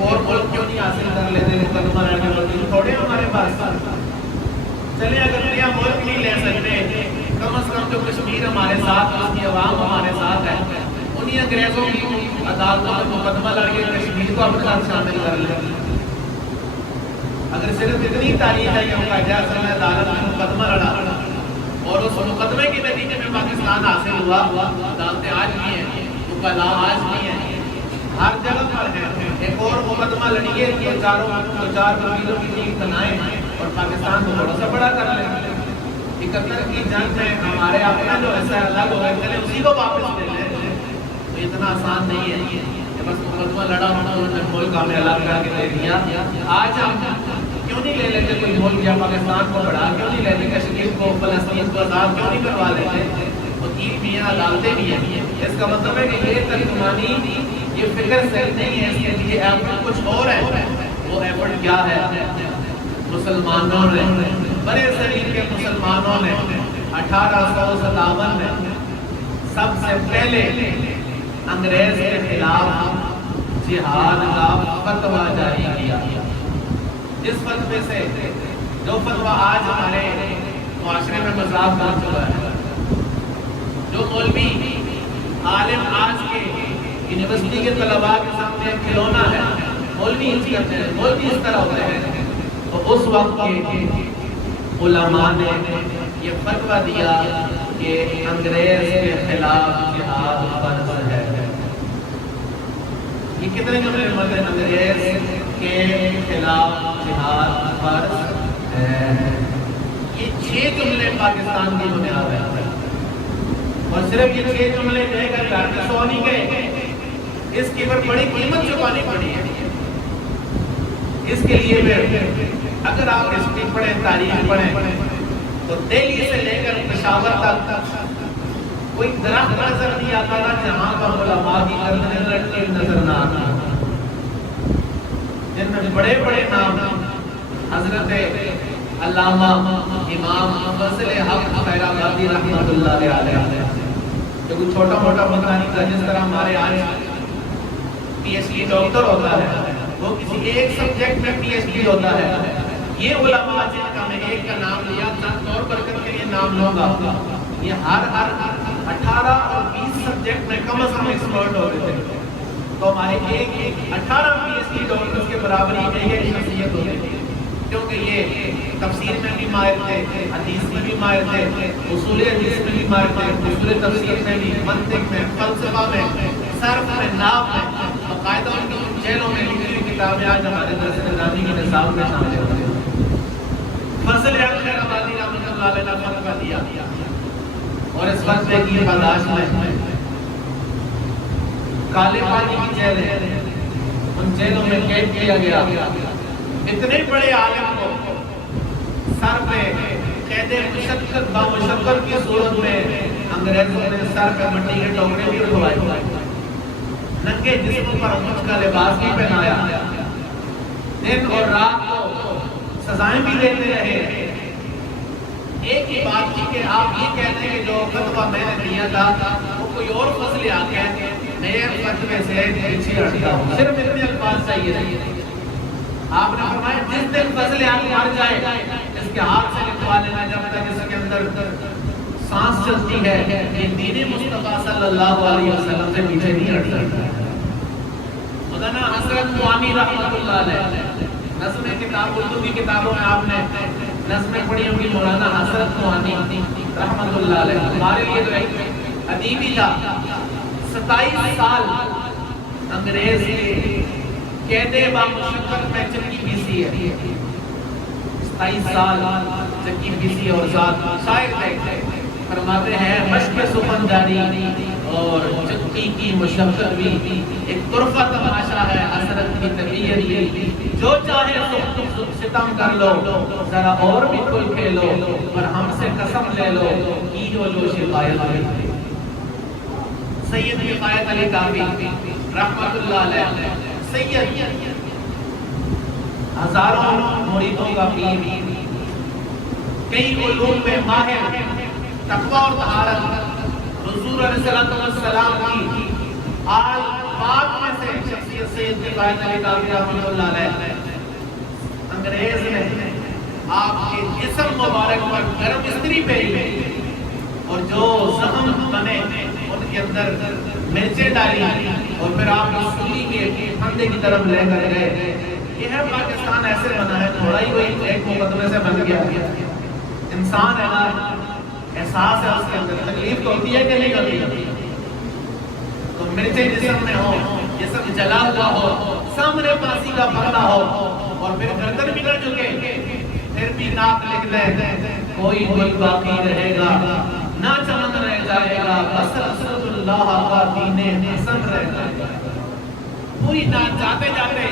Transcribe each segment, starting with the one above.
اور ملک کیوں نہیں حاصل کر لیتے مقدمہ لڑنے والے تھوڑے ہمارے پاس چلے اگر نیا ملک نہیں لے سکتے کم از کم جو کشمیر ہمارے ساتھ اس کی عوام ہمارے ساتھ ہے انہیں انگریزوں کی عدالتوں میں مقدمہ لڑ کے کشمیر کو اپنے ساتھ شامل کر لیں اگر صرف اتنی تاریخ ہے کہ ان کا جیسا میں عدالت میں مقدمہ لڑا اور اس مقدمے کے نتیجے میں پاکستان حاصل ہوا عدالتیں آج بھی ہیں وکلاء آج بھی ہیں ہر جگہ پر ہے ایک اور مقدمہ لڑیے دو چار وکیلوں کی ٹیم بنائیں اور پاکستان کو تھوڑا سا بڑا کر لیں 71 کی جنگ میں ہمارے اپنا جو ایسا الگ ہو گیا چلے اسی کو واپس لے لیں تو اتنا آسان نہیں ہے کہ بس مقدمہ لڑا ہونا انہوں نے ملک ہمیں الگ کر کے دے دیا آج ہم کیوں نہیں لے لیتے کوئی ملک یا پاکستان کو بڑھا کیوں نہیں لیتے کشمیر کو فلسطین کو آزاد کیوں نہیں کروا لیتے وکیل بھی ہیں عدالتیں بھی ہیں اس کا مطلب ہے کہ یہ ترجمانی یہ فکر صحیح نہیں ہے اس کے لیے ایفرٹ کچھ اور ہے وہ ایفرٹ کیا ہے مسلمانوں نے بڑے صغیر کے مسلمانوں نے 1857 میں سب سے پہلے انگریز کے خلاف جہاد کا فتویٰ جاری کیا جس فتوے سے جو فتویٰ آج ہمارے معاشرے میں مذاق بن چکا ہے جو مولوی عالم آج کے یونیورسٹی کے طلباء کے سامنے کھلونا ہے مولوی اس طرح ہوتے ہیں تو اس وقت کے علماء نے یہ فتویٰ دیا کہ انگریز کے خلاف جہاد فرض ہے یہ کتنے جملے مطلب انگریز کے خلاف جہاد فرض ہے یہ 6 جملے پاکستان کی بنیاد ہے اور صرف یہ 6 جملے کہے کر گھر کے سو نہیں گئے اس کی پر بڑی قیمت چکانی پڑی ہے اس کے لیے پھر اگر آپ ہسٹری پڑھیں تاریخ پڑھیں تو دہلی سے لے کر پشاور تک کوئی درخت نظر نہیں آتا نا جہاں کا علماء کی گردنیں لٹکی نظر نہ آتا جن میں بڑے بڑے نام حضرت علامہ امام فضل حق خیرآبادی رحمۃ اللہ علیہ جو کوئی چھوٹا موٹا بندہ نہیں تھا جس طرح ہمارے آج پی ایچ ڈی ڈاکٹر ہوتا ہے وہ کسی ایک سبجیکٹ میں پی ایچ ڈی ہوتا ہے یہ علماء جن کا میں ایک کا نام لیا چند طور پر کر کے یہ نام لوں گا یہ ہر 18 اور 20 سبجیکٹ میں کم از کم ایکسپرٹ ہوتے تھے تو ہمارے ایک 18 پی ایچ ڈی ڈاکٹرز کے برابری ایک شخصیت ہوتی تھی کیونکہ یہ تفسیر میں بھی ماہر تھے حدیث میں بھی ماہر تھے اصول حدیث میں بھی ماہر تھے اصول تفسیر میں بھی منطق میں فلسفہ میں صرف میں نحو میں باقاعدہ ان کی جیلوں میں لکھی ہوئی کتابیں آج ہمارے درس نظامی کے نصاب میں شامل ہوتی ہیں فضل حق خیرآبادی رحمۃ اللہ علیہ نے فتویٰ دیا اور اس فتوے کی برداشت میں کالے پانی کی جیل ہے ان جیلوں میں قید کیا گیا اتنے بڑے عالم کو سر پہ قید مشقت بامشقت کی صورت میں انگریزوں نے سر پہ مٹی کے ٹوکرے بھی اٹھوائے ننگے جسم پر مجھ کا لباس بھی پہنایا دن اور رات کو سزائیں بھی دیتے رہے ایک ہی بات تھی کہ آپ یہ کہتے ہیں کہ جو فتویٰ میں نے دیا تھا وہ کوئی اور فضل آ کے نئے فتوے سے پیچھے ہٹتا ہوں صرف اتنے الفاظ چاہیے آپ نے فرمایا جس دن فضل آ کے مر جائے اس کے ہاتھ سے لکھوا لینا جب تک اس کے اندر سانس چلتی ہے یہ دین مصطفیٰ صلی اللہ علیہ وسلم سے پیچھے نہیں ہٹ سکتا مولانا حضرت موانی رحمۃ اللہ علیہ نظم کتاب اردو کی کتابوں میں آپ نے نظمیں پڑھی ہوں گی مولانا حضرت موانی رحمۃ اللہ علیہ ہمارے لیے تو ایک ادیبی تھا 27 سال انگریز قید بامشقت میں چکی پیسی ہے 27 سال چکی پیسی اور ذات شاعر تھے فرماتے ہیں مشق سخنجاری اور چکی کی مشقت بھی ایک طرفہ تماشا ہے حسرت کی طبیعت بھی جو چاہے سخت ستم کر لو ذرا اور بھی کھل کھیلو اور ہم سے قسم لے لو کی جو شکایت ہے سید کفایت علی کافی رحمت اللہ علیہ سید ہزاروں مریدوں کا پیر کئی علوم میں ماہر تقویٰ اور طہارت حضور علیہ السلام کی آل پاک میں سے شخصیت سید قائد علی کاظمی رحمۃ اللہ علیہ، انگریز نے آپ کے جسم مبارک پر گرم استری پہنی اور جو زخم بنے ان کے اندر مرچیں ڈالی اور پھر آپ کو سولی کے پھندے کی طرف لے کر گئے. یہ ہے پاکستان ایسے بنا ہے، تھوڑا ہی کوئی ایک مقدمے سے بن گیا. انسان ہے نا، احساس ہے اس کے اندر، تکلیف تو ہوتی ہے کہ نہیں ہوتی؟ تو مرچیں جسم میں ہو، جسم جلا ہوا ہو، سامنے پھانسی کا پھندا ہو اور پھر گردن بگڑ چکے، پھر بھی نعت لکھ دیں کوئی گل باقی رہے گا نہ چمن رہ جائے گا، بس رسول اللہ کا دین حسن رہ جائے گا. پوری نعت جاتے جاتے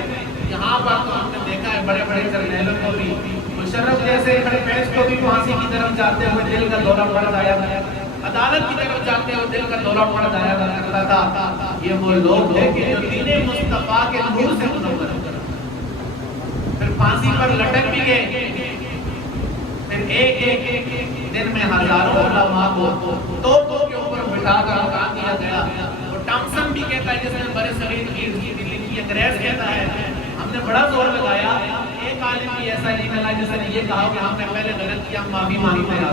یہاں پر تو ہم نے دیکھا ہے بڑے بڑے جرنیلوں کو بھی، مشرف جیسے کھڑے پیش کو بھی پھانسی کی طرف جاتے ہوئے دل کا دورہ پڑ جایا، عدالت کی طرف جاتے ہوئے دل کا دورہ پڑ جایا کرتا تھا. یہ وہ لوگ تھے کہ جو دین مصطفیٰ کے نور سے منور ہو کر پھر پھانسی پر لٹک بھی گئے. پھر ایک ایک دن میں ہزاروں علماء کو توپوں کے اوپر بٹھا کر اٹھا دیا گیا. اور ٹامسن بھی کہتا ہے، جس نے برے صغیر کی لکھی، انگریز کہتا ہے ہم نے بڑا زور لگایا، ایک عالم بھی ایسا نہیں ملا جس نے یہ کہا کہ ہم نے پہلے غلط کیا، ہم معافی مانگتے ہیں.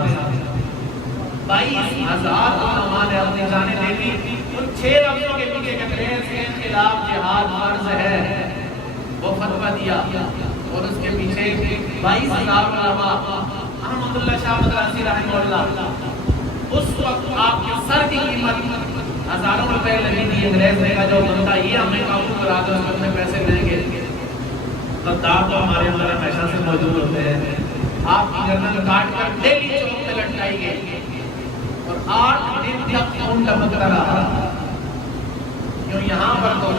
22,000 علماء نے اپنی جانیں دے دی ان 6 لفظوں کے پیچھے کہ انگریز کے خلاف جہاد فرض ہے، وہ فتویٰ دیا. اور اس کے پیچھے 22,000 علماء، احمد اللہ شاہ مدرسی رحمہ اللہ، اس وقت آپ کے سر کی قیمت ہزاروں روپے لگی تھی. انگریز نے کہا جو بندہ یہ ہمیں قابو کرا دو اس میں پیسے لیں گے. غدار تو ہمارے اندر ہمیشہ سے موجود ہوتے ہیں. آپ کی گردن کاٹ کر ڈیلی چوک میں لٹکائی گئی اور 8 دن تک خون ٹپکتا رہا. کیوں؟ یہاں پر تو